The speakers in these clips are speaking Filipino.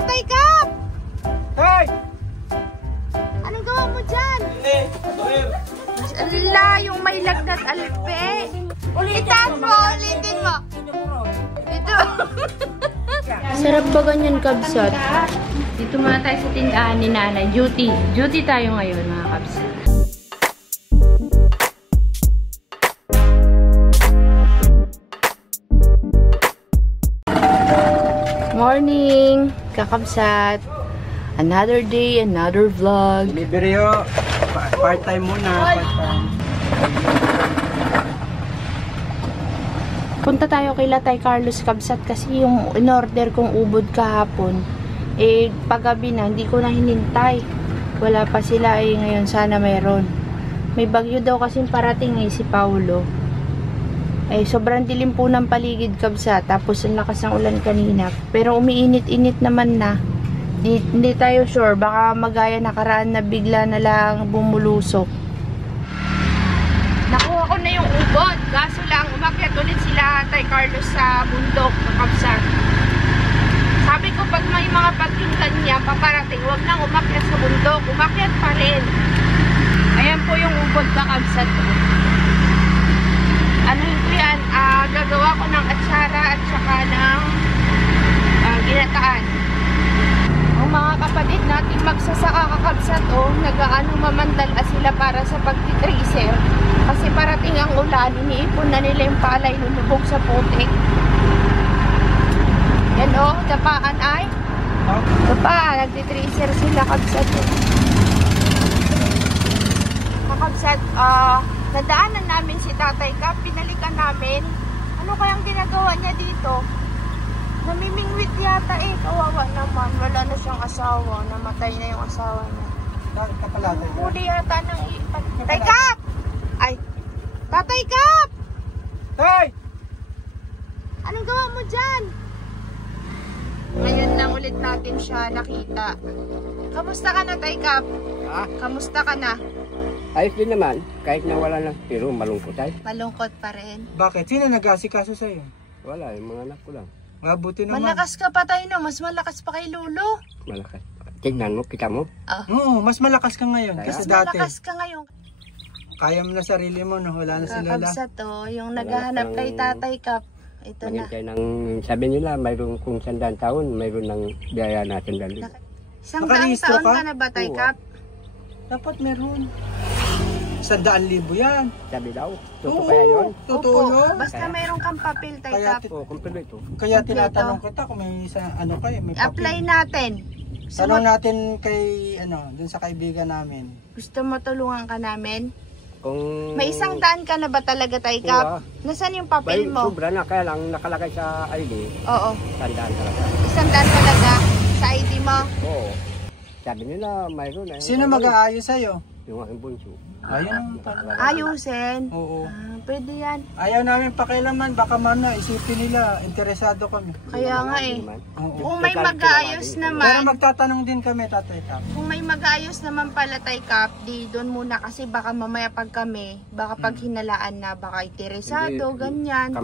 Tatay Kap! Tay! Anong gawa mo dyan? Ala, yung may lagnat alpe. Ulitin mo. Dito. Sarap ba ganyan, kabsat? Dito muna tayo sa tindahan ni Nanay. Duty tayo ngayon, mga kabsat. Morning, kakabsat. Another day, another vlog. Liberyo, part-time muna. Part-time. Punta tayo kay Latay Carlos, kabsat, kasi yung in-order kong ubod kahapon, paggabi na, hindi ko na hinintay. Wala pa sila, ngayon sana mayroon. May bagyo daw kasi parating si Paulo. Sobrang dilim po ng paligid, kabsat, tapos ang lakas ng ulan kanina. Pero umiinit-init naman na. Hindi tayo sure, baka magaya nakaraan na bigla na lang bumulusok. Nakuha ko na yung ubod, kaso lang umakyat ulit sila Tay Carlos sa bundok, kakabsat. Sabi ko pag may mga bagyong ganyan paparating, huwag nang umakyat sa bundok, umakyat pa rin. Ayan po yung ubod, kakabsat. Ano ito yan, gagawa ko ng atsara at saka ng ginataan. Ang mga kapatid natin magsasaka, kakabsat, nag-aano mamandala sila para sa pagtitracer. Kasi parating ang ulan, iniipon na nila yung palay, lulubog sa putik. Yan dapaan ay. Dapa, nagtitracer sila, kabsat. Kakabsat, nadaanan namin si Tatay Kap, pinalikan namin. Ano kayang ginagawa niya dito? Namimingwit yata kawawa naman. Wala na siyang asawa, namatay na yung asawa niya. Huli yata ng ipat. Tatay Kap! Ay, Tatay Kap! Tay! Anong gawa mo dyan? Ngayon lang ulit natin siya nakita. Kamusta ka na, Tay Kap? Ha? Kamusta ka na? Ayos din naman, kahit na wala na, pero malungkot ay. Malungkot pa rin. Bakit? Sino nag-asikaso sa'yo? Wala, yung mga anak ko lang. Mabuti naman. Malakas ka pa tayo, no? Mas malakas pa kay Lolo. Malakas. Tignan mo, kita mo. Oo, mas malakas ka ngayon kasi Mas dati. malakas ka ngayon. Kaya mo na sarili mo, no? Wala na si Lola. Kakabsat yung naghahanap kay Tatay Kap. Ito na. Manintay ng, sabi nila, mayroon kung 100 taon, mayroon ng biyaya natin dali. Isang daang Nakarehistro taon ka? ka na ba, Tay Oo. Kap? Dapat meron. 100,000 yan. Sabi daw, totoo kaya yun? Totoo Opo, yun. basta mayroong kang papel, Tay Kaya Kap. Oo, kompleto. Kaya Kompleto. tinatanong kita kung may ano kayo, may Apply papel. natin. Tanong natin kay, dun sa kaibigan namin. Gusto mo tulungan ka namin? Kung... May 100 ka na ba talaga, Tay Kap? Nasaan yung papel May mo? sobra na, kaya lang nakalagay sa ID, Oo. tandaan talaga. 100 talaga sa ID mo? Oo. Sabi nila, mayroon na. Sino mag-aayos sa'yo? Yung aking bunso. Ayun pala. Ayusin. Oo. Pwede yan. Ayaw namin pakialaman, baka isipin nila, interesado kami. Kaya nga Oo. Kung may mag-aayos Pero naman, magtatanong din kami, Tatay Kap. kung may mag-aayos naman pala, Tay Kap, di doon muna kasi baka mamaya pag kami, baka pag hinalaan na, baka interesado, ganyan.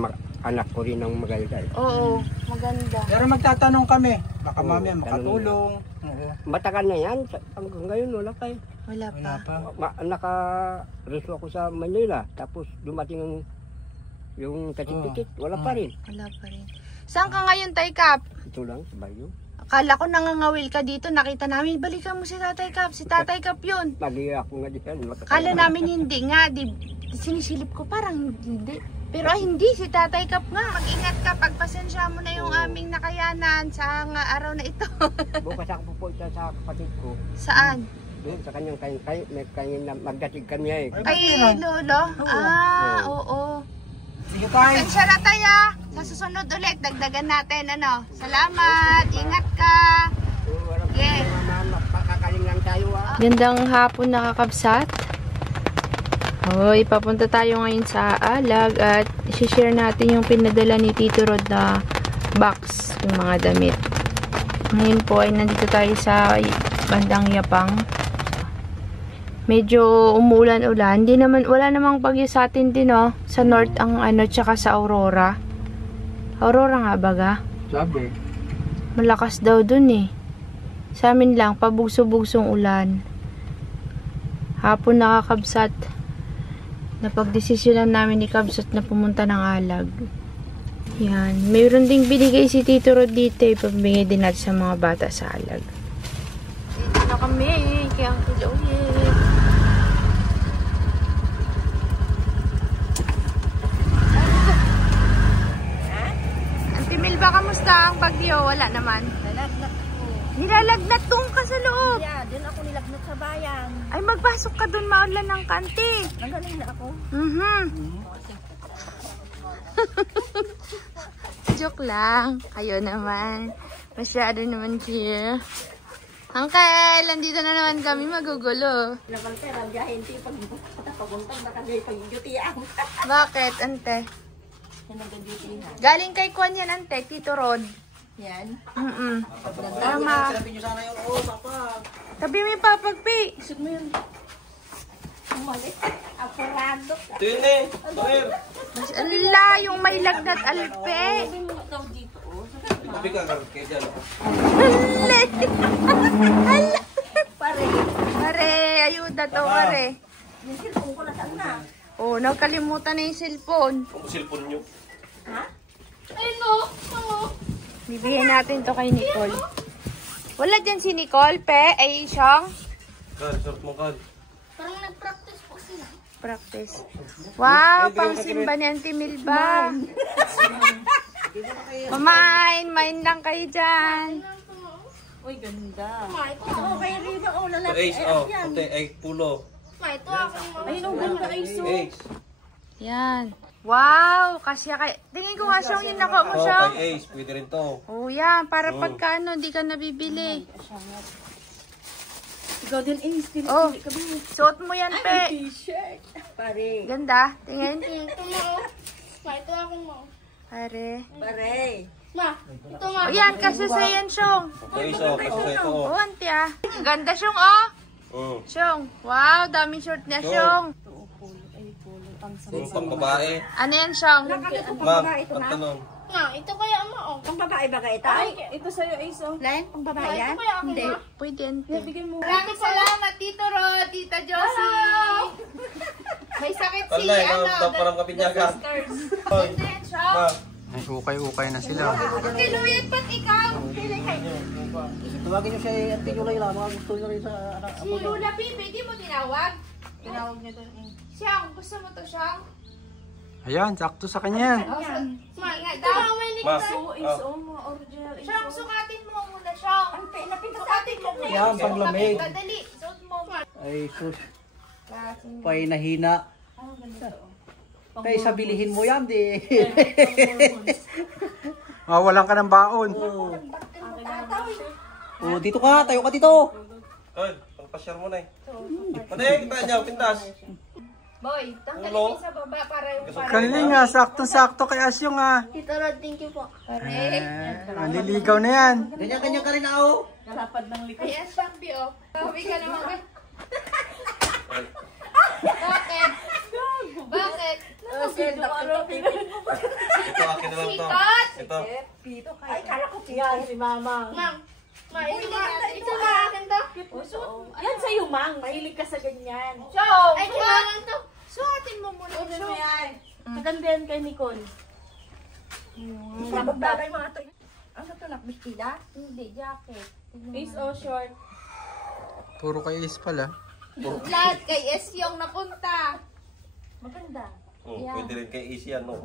Anak ko rin ang magaling. Oo, maganda. Pero magtatanong kami, baka Oo, mamaya tanong makatulong. Oo. Matagal na yan. Hanggang ngayon, wala pa eh. Wala Wala pa. pa. Naka-reso ako sa Manila. Tapos dumating yung certificate. Wala pa rin. Wala pa rin. Saan ka ngayon, Tay Kap? Ito lang, sa Bayo. Akala ko nangangawil ka dito, nakita namin, balikan mo si Tatay Kap. Si Tatay Kap yun. Nag-iyak ko nga dyan. Akala namin hindi nga, sinisilip ko parang hindi. Pero hindi, si Tatay Kap nga. Mag-ingat ka, pagpasensya mo na yung Oo. aming nakayanan sa araw na ito. Bukas ako pupunta sa kapatid ko. Saan? Doon sa kanyang kain. May kain na magdating kami eh. Kay Lolo? Oo. Sige tayo. Pasensya na tayo. Sa susunod ulit, dagdagan natin. Salamat. Ingat ka. Yeah. Makakaling lang tayo ah. Gandang hapon, nakakabsat. Hoy, papunta tayo ngayon sa Alag at i-share natin yung pinadala ni Tito Rod na box, yung mga damit. Ngayon po ay nandito tayo sa bandang Yapang. Medyo umulan-ulan. Wala namang bagyo sa atin din, sa north ang tsaka sa Aurora. Aurora nga baga? Sabi. Malakas daw dun eh. Sa amin lang, pabugso-bugsong ulan. Hapon nakakabsat. Napagdesisyonan namin ni Kabsat na pumunta ng Alag. Yan. Mayroon ding binigay si Tito Rod dito. Ipabigay din natin sa mga bata sa Alag. Dito na kami. Kaya ang kiloyet. Auntie Milba, kamusta ang bagyo? Wala naman. Nalagnat ko. Nilalagnat doon ka sa loob. Yeah, doon ako nilagnat sa bayan. Ay, magpasok ka doon, maulan ng kanti. Nagaling na ako. Joke lang. Kayo naman. Masyado naman siya. Uncle, andito na naman kami, magugulo. Naman ka, ramyahin ti paguntang na kami pag-dutyang. Bakit, ante? Yan ang duty-han. Galing kay Kwan yan, ante, Tito Rod. Yan. Tama. Tabi mo yung papagpi. Isip mo yun. Umalit. Apurado. Ala, yung may lagnat alpe. Ikaw dito, oh. Ala. Pare. Pare, ayuda to, pare. Yung cellphone ko nasaan na? Oh, nagkalimutan na yung cellphone. Ang cellphone nyo. Ha? Bibigyan natin to kay Nicole. Wala dyan si Nicole, pe. Ay, siyang. Kan, short mo kan. Practice. Wow, pang simba ni Auntie Milba. Mamain lang kayo dyan. Uy, ganda. Oo, kaya riba. Oh, lalaki. Ace, oh. Ate, ay, pulo. Ay, no, ganda. Ay, so. Ace. Yan. Wow, kasya kay... Tingin ko nga siyang yung nako mo Oh, siyang. kay Ace. Pwede rin to. Oh, yan. Para pagka ano, di ka nabibili. Ikaw din, Ace. Oh, suot mo yan, pe. T-shirt. Pare. Ganda. Tingin. Pare. Pare. O yan, kasi sa yan, Siyong. Kay Ace, oh. Kasi sa ito, O, oh. auntie ah. Ganda, Siyong, oh. Mm. Siyong. Wow, daming short niya, Siyong. Yung pang babae. Ano yan, Siyong? Ma'am, ang tanong. Pang babae ba ka ito? Ay, ito sa'yo, Ace. Len, pang babae yan? Hindi. Pwede, auntie. Maraming salamat, Tito Rod, Tita Josie. May sakit si, Talay, ano, parang kapinyagan. Hoy, Ganda yan, Siyong. ma. Ay, ukay-ukay na sila. Kiluyat ba't ikaw? Tawagin nyo si Auntie Yulay lang. Mga gusto nyo rin sa anak. Si Lula Pipe, di mo tinawag? Tinawag niya doon. Siyang, gusto mo to, Siyang? Ayan, sakto sa kanya yan. Ingat daw. Ma. Siyang, sukatin mo muna, Siyang. Sukatin mo muna. Yan, panglamig. Dali, suot mo. Ay, sus. Pay nahina. Kaya sa bilihin mo yan, di. Walang ka ng baon. Oh, dito ka. Tayo ka dito. Hoy, pang-share mo na eh. Pati, kita niya, pintas. Boy, tanggalin Ulo. mo sa baba para yung Kanina nga, sakto-sakto kay Asyong nga. Tito Rod, thank you po. Naliligaw na yan. Ganyan-ganyan ka rin ako. Kalapad ng likod. Ay, Aspapi, oh. Sabi ka naman ba? Bakit? Bakit? Ito, akin na lang to. Sikat! Ito. Ay, kala ko yan, si Mamang. Ma'am, ito na akin to. Yan sa'yo, Mang. Mahilig ka sa ganyan. Show! Ay, kailangan to. Suotin mo muna. Ano mo yan? Maganda yan kay Nicole. Bagay mga to. Ano to, nakbistida? Hindi, jacket. Ace o short? Puro kay Ace pala. Lahat kay S yung napunta. Maganda. Pwede rin kay Ace yan, no?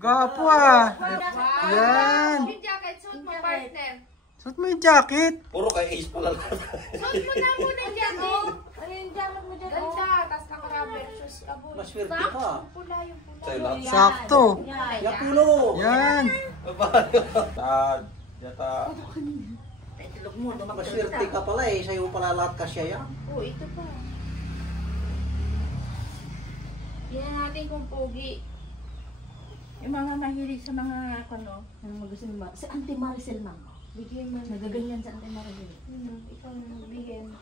Gapo ah. Wow! Yan. Yung jacket, suot mo, partner. Suot mo yung jacket. Puro kay Ace pala lang. Suot mo na muna yung jacket. Ano yung jacket mo dyan? Ganda, tapos naka-rubber shoes. Abo. Maswerte ka. Pula yung pula. Sa'yo lang. Sakto. Yung pulo. Yan. Tad, yata. Tulog mo. Maswerte ka pala eh. Sa'yo pala lahat kasya yan. Oh, ito pa. Yan natin kung pogi. Yung mga mahilig sa mga ano, ano mga gusto nila. Si Auntie Maricel, Mang. Bigyan mo. Nagaganyan sa Auntie Maricel. Ikaw na bigyan mo.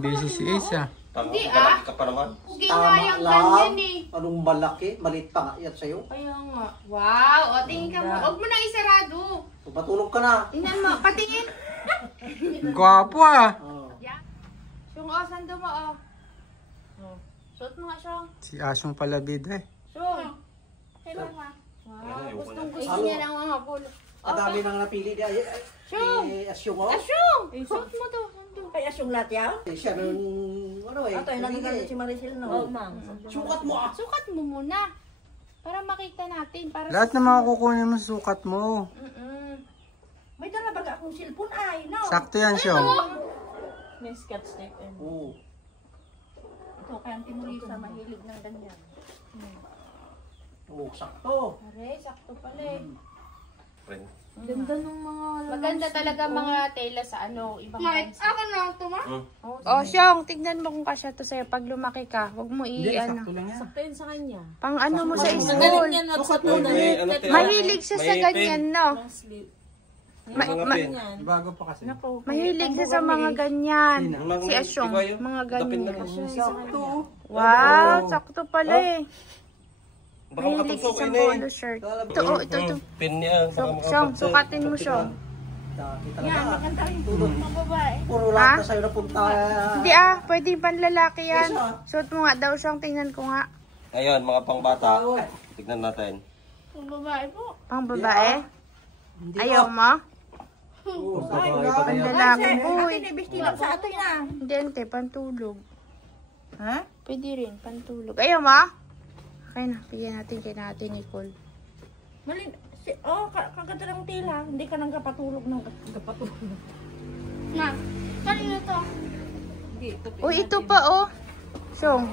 Busy si Ace ah. Hindi, Malaki ka pa naman. Pogi nga Tama yung lang. ganyan eh. Anong malaki? Malit pa nga yan sa'yo. Kaya nga. Wow! O, tingin ka mo. Huwag mo nang isarado. Patulog ka na. Tingnan mo, patingin. Gwapo ah. Oh. Yung sando mo, oh. Suot mo nga, Syong. Si Asyong pala bida eh. Syong. Kailan nga? Ayun, Gustong gusto Halo. niya ng mga pulo. Ang dami nang napili niya. Syong! Asyong oh. Syong! Suot mo to, sando. Kaya asyong lahat yan? Siya nung ano eh. Ato, yung nagagalit si Maricel, no? Ma'am. Sukat mo ah. Sukat mo muna. Para makita natin. Para Lahat na mga kukunin mo sukat mo. May dala baga akong cellphone ay, no? Sakto yan, Syong. May sketch tape. Oo. Ito, kaya ang Timurisa, mahilig ng ganyan. Oo, sakto. Pare, sakto pala eh. Friend. Ganda ng mga... Maganda talaga mga tela sa ano, ibang bansa. Ako na ito, ma? Oh, Syong, tignan mo kung kasya to sa'yo. Pag lumaki ka, huwag mo ano. lang yan. Sakto yun sa kanya. Pang ano mo sa Galit school. niya na sa Uy, may ano, tela. Mahilig siya sa ganyan, no? Long sleeve. Mga pen. Bago pa kasi. Mahilig siya sa mga ganyan. Mga- Si Asyong, ikaw yun? mga Dapin na ganyan. lang. Sakto. Wow, sakto pala eh. Baka Mahilig siya makatuksok sa yun eh. polo shirt. Ito, oh, ito. Pin niya. Baka Syong, makapagsa- sukatin mo, Syong. Dami talaga. Tulog ng babae. Puro lahat na sa'yo napunta. Hindi pwede panlalaki yan. Suot mo nga daw, Syong, tingnan ko nga. Ngayon, mga pangbata. Tignan natin. Ang babae po. Pang babae? Ayaw mo? Pang lalaki, boy. Tinibis-tinap sa ato na. Hindi, ante, pantulog. Ha? Pwede rin, pantulog. Ayaw mo? Okay na, bigyan natin kay natin, Nicole. Malin, kaganda ng tila. Hindi ka nang kapatulog ng kapatulog. Na, kanina to? Hindi, ito. Uy, ito pa, oh. Syong.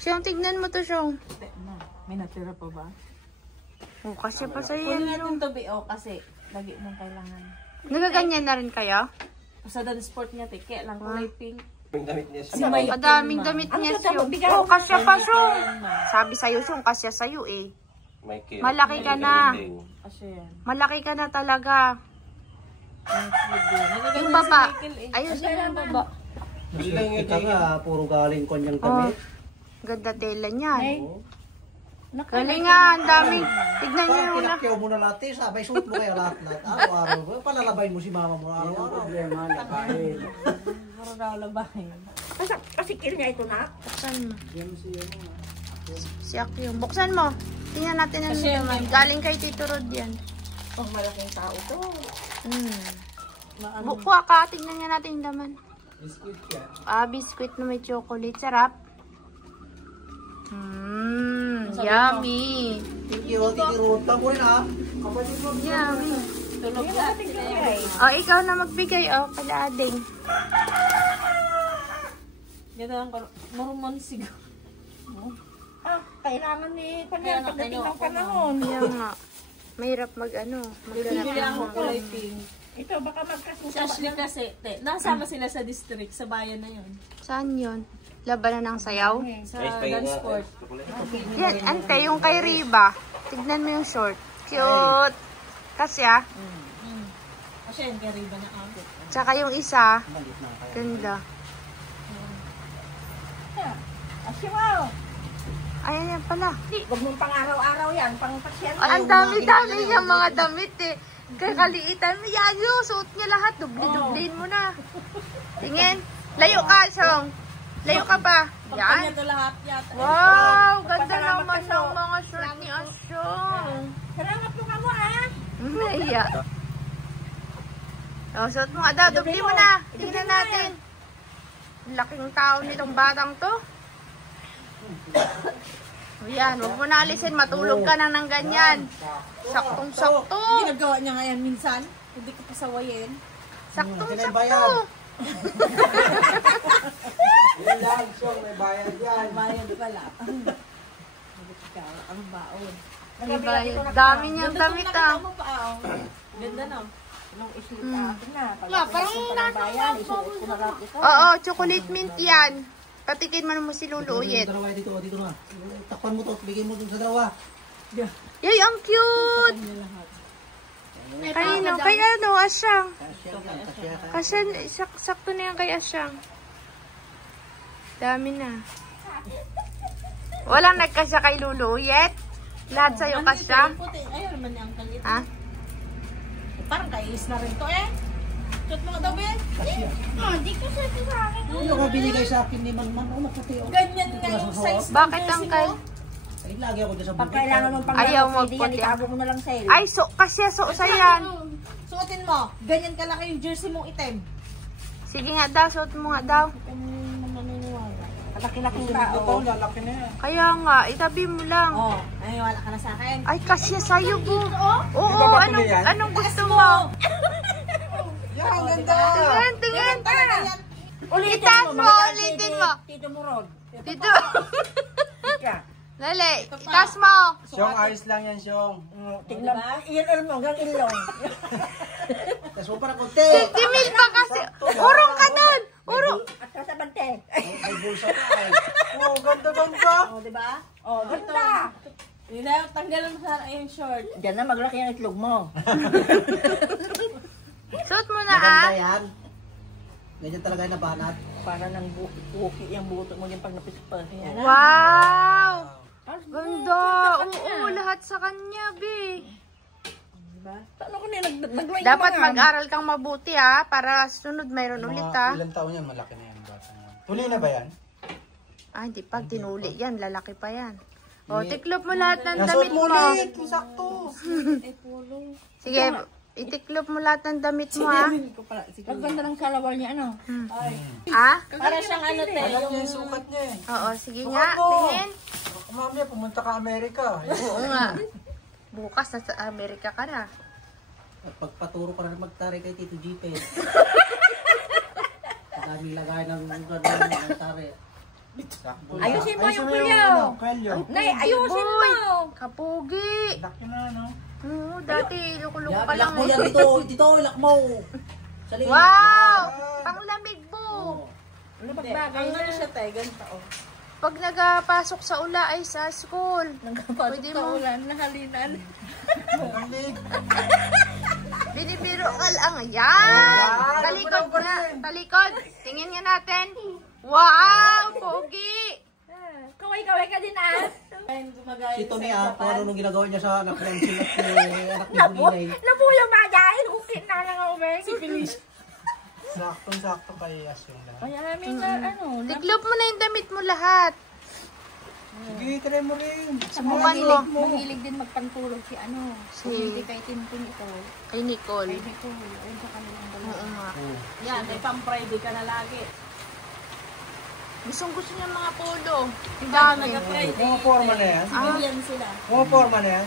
Syong, tignan mo to, Syong. May natira pa ba? Oh, kasi pa sa'yo Kunin yan, natin Syong. to, B.O. kasi lagi mong kailangan. Nagaganyan na rin kayo? Sa dance sport niya, kaya lang kulay pink. Yung damit niya Si siya. May Madaming damit niya, Syong. Oh, kasya pa, Syong. Sabi sa'yo, Syong, kasya sa'yo, eh. Michael. Malaki ka na. Kasi yan. Malaki ka na talaga. Yung baba. Ayun, yung baba. Bilang Ika nga, puro galing ko niyang Oh, damit. ganda tela niyan. Oo. Galing nga, ang daming. Tignan niyo Parang muna. kinakyaw mo na lahat eh. Sabay suot mo kaya lahat-lahat. Araw-araw. Palalabay mo si mama mo araw-araw. Puro daw labahin. Pasikil niya ito na. Buksan mo. Si Akyo. Buksan mo. Tingnan natin ang naman. Galing kay Tito Rod yan. Oh, malaking tao to. Kuha ka. Tingnan nga natin yung laman. Biscuit yan. Biscuit na may chocolate. Sarap. Yummy. Thank you, Titi Ruth. Tang ko rin ah. Yummy. Tulog na. Oh, ikaw na magbigay. Oh, kala ading. Ganda lang, normal siguro. Kailangan ni Panel pagdating ng panahon. Kaya nga. Mahirap mag-ano. Bibili ako kulay pink. Ito, baka Si magkasuka. Ashley kasi, nasama sila sa district, sa bayan na yun. Saan yun? Labanan ng sayaw? Sa dance sport. Yan, ante, yung kay Riba. Tignan mo yung short. Cute. Kasi Kasi yung kariba na outfit. Tsaka yung isa, ganda. Asimaw! Ayan yan pala. Huwag mong pang-araw-araw yan, pang-pasyan. Ang dami-dami niya mga damit eh. Kakaliitan mo yan yun. Suot niya lahat. Dubli-dubliin mo na. Tingin. Layo ka, Song. Layo ka pa. Pagkanya Yan. to lahat yata. Wow, ganda naman ng mga shirt ni Asyong. Salamat po ka mo, ha? Naiya. O, suot mo nga daw. Dubli mo na. Tingnan natin. Laking tao nitong batang to. O yan, huwag mo na alisin. Matulog ka na ng ganyan. Saktong-sakto. Ginagawa niya nga yan minsan. Hindi ko pasawayin. Saktong-sakto. Bayad pala. Ang baon. Diba, dami niyang damit ah. Mo pa, ganda na. Nung islit natin na. Yeah, parang bayan, isuot ko na lahat ito. Oo, chocolate mint yan. Patikin mo si Lulu Uyet. Dalawa dito na. Takpan mo to, bigyan mo dun sa dalawa. Yay, ang cute! Kanino? Kay ano, Asyang. Kasya, sakto na yan kay Asyang. Dami na. Walang nagkasya kay Lulu Uyet? Lahat sa'yo kasya? Ayaw naman niya ang kalit. Ha? Parang kaiis na rin to eh. Shoot mo ka daw, Ben. Di ko sa akin. Ano ka binigay sa akin ni Manman? Oh, maputi oh. Ganyan nga yung size. Bakit, Uncle? Ay, lagi ako dyan sa Pag bukid. kailangan mong pang Ayaw pwede yan, magputi. itago mo na lang sa Ay, kasya sa yan. Suotin mo. Ganyan kalaki yung jersey mong itim. Sige nga daw, suot mo nga daw. Kalaki-laking tao. lalaki na yan. Kaya nga, itabi mo lang. Oh, wala ka na sa akin. Ay, kasya sa'yo, bu. Oo, anong gusto mo? Yan, ganda. Tingin. Ulitin Ulitin mo. Tito mo, Rod. Dito. Yeah. Dali, itaas mo. Siyong, ayos lang yan, Siyong. Tingnan mo. Iyan alam mo, hanggang ilong. Tas mo para konti. Timil pa kasi. Urong ka doon. Urong. At sa bante. May bulsa pa eh. Oh, ganda. Oh, di ba? Oh, ganda. Hindi na, tanggalan mo sana yung short. Diyan na, maglaki ang itlog mo. Suot mo na, Maganda yan. Ganyan talaga yung nabanat. Para nang buki yung buto mo yung pag napispan. Yan na. Wow. Ganda. Oo, lahat sa kanya, be. Diba? Ano ko niya, nag-like Dapat mag-aral kang mabuti, ha? Para sunod mayroon ulit, ha? Ilang taon yan, malaki na yan. Tuloy na ba yan? Ah, hindi. Pag tinuli yan, lalaki pa yan. O, tiklop mo lahat ng damit mo. Sakto. Sige, itiklop mo lahat ng damit mo, ha? Ang ganda ng salawal niya, ano? Ha? Para siyang ano, te, yung... Sukat niya eh. Oo, sige nga. Tingin. Mamaya, pumunta ka Amerika. Oo nga. Bukas, nasa Amerika ka na. Pagpaturo ka na magtari kay Tito Jipe. Madaming lagay ng tari. Ayusin mo yung kulyaw. Nay, ayusin mo. Kapugi. Laki na, no? Oo, dati luko-luko ka lang. Ilak mo yan dito, ilak mo. Sa liit. Wow! Panglamig mo. Ano pagbagay Ang na? ano siya, te, ganito, oh. Pag nagpasok sa ula ay sa school. Pwede mo. Ulan, nahalinan. Binibiro ka lang. Yan! Talikod na. Talikod. Tingin nga natin. Wow! Pogi! Kaway-kaway ka din, ah. Si Tony kung ano nung ginagawa niya sa anak ng silat ni anak ni Bulinay. Nabuyo magay. Ukit na lang ako, Meg. Si Felicia. Saktong-sakto kay Asyon lang. Kaya namin na, ano, Tiklop mo na yung damit mo lahat. Sige, try mo rin. Subukan mo. mahilig din magpantulog si, ano, hindi kay Tintin ito. Kay Nicole. Kay Nicole. Ayun sa kanilang dalawa. Oo nga. Yan, may pang-Friday ka na lagi. Gustong gusto niya mga polo. Ang dami. Nag-Friday. Mga forma na yan. Civilian sila. Mga forma na yan.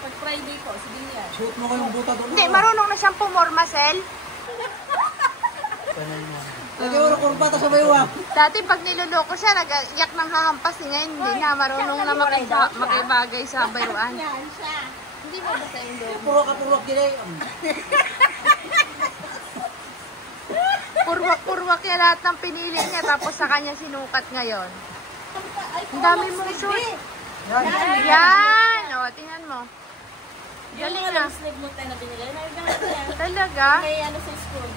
Pag Friday po, civilian. Shoot mo kayong buta doon. Hindi, marunong na siyang pumorma, Sel. Lagi mo na kurbata sa bayo ah. Dati pag niloloko siya, nag-iyak ng hahampas. Ngayon, hindi na. Marunong na makibagay sa bayuan. Yan siya. Hindi mo ba sa indo? Purwak din eh. Purwak niya lahat ng pinili niya. Tapos sa kanya sinukat ngayon. Ang dami mong shoot. Yan! O, tingnan mo. Yung Galing mga na. long sleeve mo tayo na binili. Nagagamit na yan. Talaga? May ano sa school.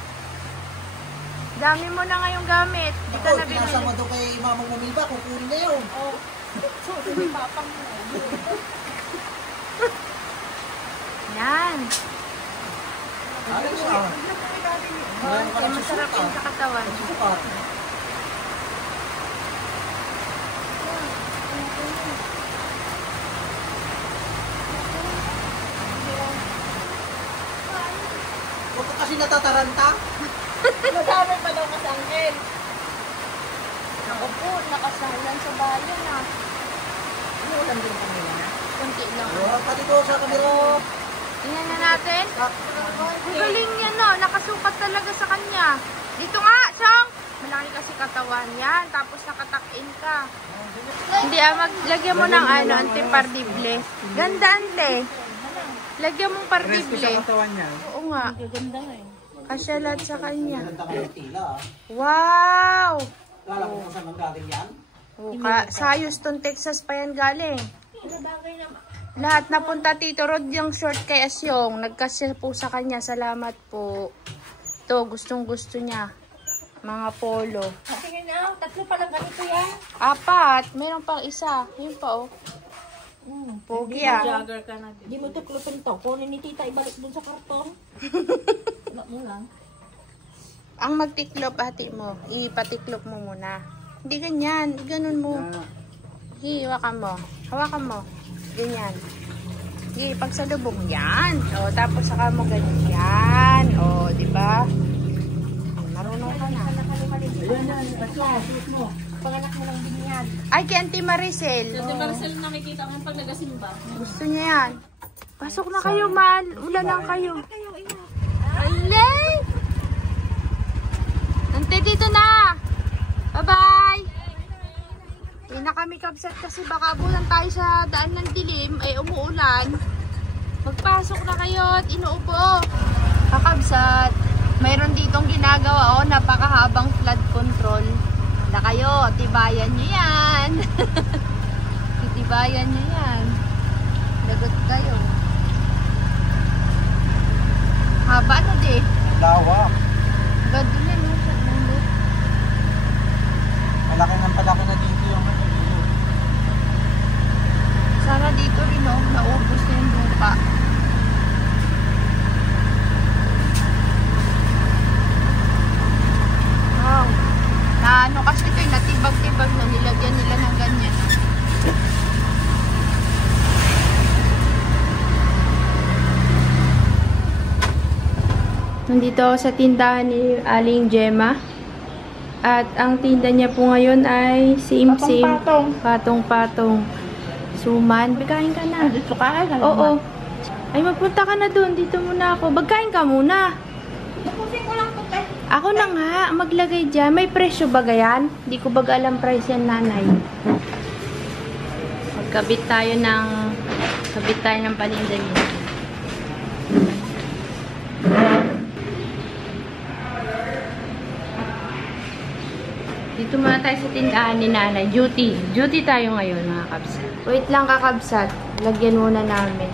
Dami mo na ngayong gamit. Di ka Ako, na pinasa mo binili. doon kay Mamang Mumilba. Kukunin na yun. Oh. So, may papang mo. Yan. Ayos ah. Ngayon ka Kaya lang masarap susuka. yun sa katawan. Susukat. Huwag ka kasi natataranta. Madami pa daw kasangkin. Ako po, nakasalan sa bayan ah. Ano ulam din kami na? Kunti lang. Oh, pati ko sa kamera. Tingnan na natin. Ang galing yan no. Nakasukat talaga sa kanya. Dito nga, Song. Malaki kasi katawan yan. Tapos nakatakin ka. Hindi maglagyan mo ng ano, antipardible. Ganda ante. Lagyan mong pardible. Oo nga. Gaganda nga eh. Kasya lahat sa kanya. Ganda ka ng tila ah. Wow! Kala ko kung saan manggaling yan. Sa Houston, Texas pa yan galing. Lahat napunta Tito Rod yung short kay Asyong. Nagkasya po sa kanya. Salamat po. Ito, gustong gusto niya. Mga polo. Tingin na, tatlo pa lang ganito yan. 4. Mayroon pang isa. Yun pa oh. Pogi ah. Jogger ka na. Di mo tuklupin to. Kunin ni tita ibalik dun sa karton. Wala mo lang. Ang magtiklop ate mo, ipatiklop mo muna. Hindi ganyan, ganun mo. Hawakan mo. Hawakan mo. Ganyan. Sige, pagsalubong yan. O, tapos saka mo ganyan. Yan. O, di ba? Marunong ka na. Panganak mo lang din yan. Ay, kay Auntie Maricel. Di Marcel nakikita mo pag nagasimba. Gusto niya yan. Pasok na kayo, man. Ulan lang kayo. Alay! Ante, dito na. Bye-bye. Hindi na kami kabsat kasi baka abulan tayo sa daan ng dilim. Ay, umuulan. Magpasok na kayo at inuupo. Kakabsat. Mayroon ditong ginagawa. Napakahabang flood control. Na kayo, tibayan nyo yan. Tibayan nyo yan. Lagot kayo. Haba na di. Lawa. Gado na no. Malaki na dito yung Sana dito rin no, naubos na yung lupa. Wow. Na ano kasi ito, natibag-tibag na nilagyan nila ng ganyan. Nandito ako sa tindahan ni Aling Gemma. At ang tinda niya po ngayon ay same-same. Patong-patong. Suman. Bigkain ka na. Dito ka. Oo. Ay, magpunta ka na doon. Dito muna ako. Bagkain ka muna. Tapusin ko lang to, te. Ako na nga. Maglagay dyan. May presyo ba yan? Hindi ko baga alam price yan, nanay. Magkabit tayo ng paninda niya. Dito muna tayo sa tindahan ni nanay. Duty tayo ngayon, mga kabsat. Wait lang, kakabsat. Lagyan muna namin.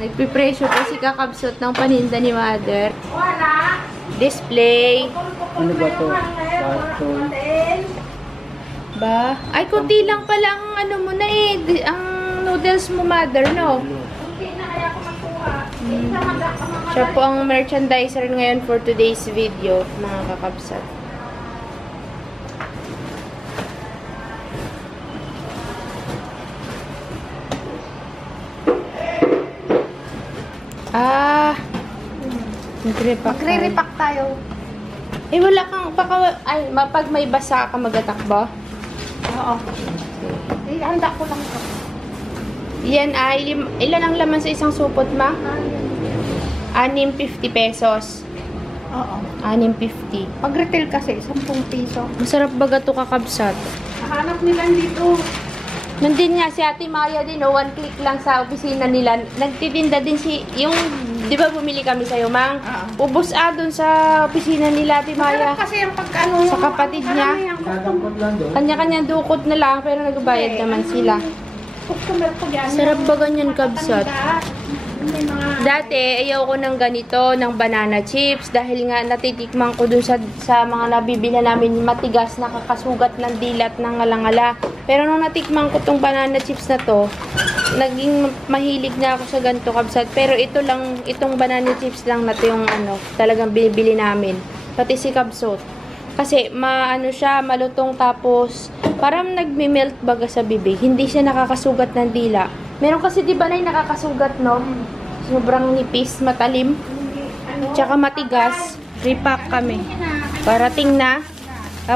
Nagpipresyo po si kakabsat ng paninda ni mother. Display. Ano ba to? Ba? Ay, kunti lang pala ang ano mo na eh. Ang noodles mo, mother, no? Siya po ang merchandiser ngayon for today's video, mga kakabsat. Magre-repack tayo. Eh, wala kang, baka, ay, pag may basa ka magatakbo? Oo. Handa ko lang to. Yan ay, ilan ang laman sa isang supot, ma? 6.50 pesos. Oo. 6.50. Pag retail kasi, 10 piso. Masarap baga to, kakabsat. Hanap nila dito. Nandun nga si Ate Maya din, no? 1 click lang sa opisina nila. Nagtitinda din yung, di ba bumili kami sa'yo, Mang? Ubos dun sa opisina nila, Ate Maya. Kasi yung pagkano Sa kapatid niya. Kanya-kanya dukot na lang, pero nagbayad naman sila. Customer ko dyan. Sarap ba ganyan, kabsat? May mga... Dati, ayaw ko ng ganito, ng banana chips, dahil nga natitikman ko dun sa mga nabibila namin matigas, nakakasugat ng dilat ng ngala-ngala. Pero nung natikman ko tong banana chips na to, naging mahilig na ako sa ganito, kabsat. Pero ito lang, itong banana chips lang na to yung ano, talagang binibili namin. Pati si kabsot. Kasi maano siya, malutong, tapos parang nagme-melt baga sa bibig. Hindi siya nakakasugat ng dila. Meron kasi di ba na yung nakakasugat, no? Sobrang nipis, matalim. Tsaka matigas. Repack kami. Parating na.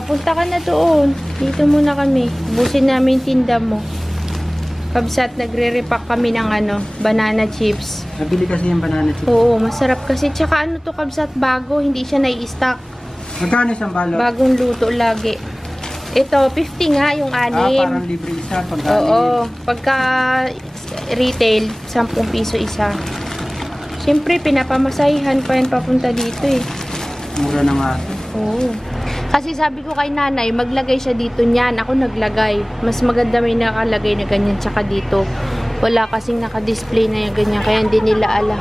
Punta ka na doon. Dito muna kami. Busin namin tinda mo. Kabsat, nagre-repack kami ng ano, banana chips. Nabili kasi yung banana chips. Oo, masarap kasi. Tsaka ano to, kabsat, bago. Hindi siya nai-stock. Magkano isang balot? Bagong luto lagi. Ito, 50 nga yung anim. Parang libre isa pag Oo. Pagka retail, 10 piso isa. Siyempre, pinapamasahihan pa yan papunta dito eh. Mura na nga. Oo. Kasi sabi ko kay nanay, maglagay siya dito niyan. Ako naglagay. Mas maganda may nakalagay na ganyan tsaka dito. Wala kasing nakadisplay na yung ganyan. Kaya hindi nila alam.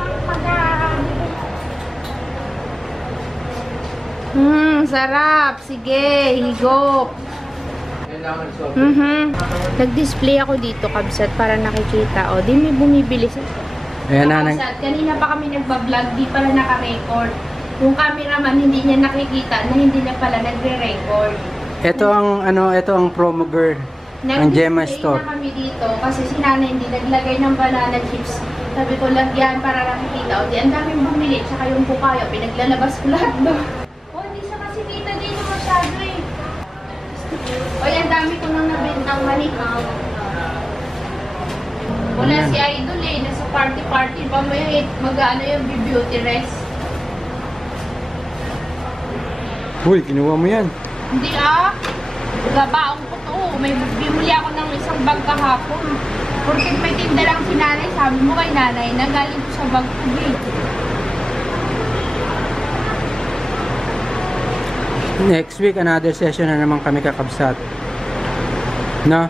Sarap. Sige, higop. Nag-display ako dito, kabsat, para nakikita. O, di may bumibili sa... Ayan na, Kabsat, kanina pa kami nagbablog, di pala naka-record. Yung cameraman hindi niya nakikita na hindi na pala nagre-record. ito ang promo girl ng Gemma Store. Na kami dito kasi si nanay hindi naglagay ng banana chips. Sabi ko, lagyan para nakikita. O, di ang daming bumili, tsaka yung bukayo, pinaglalabas ko lahat doon. O, hindi siya kasi kita din masyado eh. O, ang dami ko nang nabentang manihaw. Wala si Idol eh, nasa party-party pa mo yun, mag-ano yung beauty rest. Uy, kinuha mo yan. Hindi ah, gabaong ko to. May bumili ako ng isang bag kahapon. Porque may tinda lang si nanay, sabi mo kay nanay, nagaling ko sa bag ko eh. Next week, another session na naman kami kakabsat. No?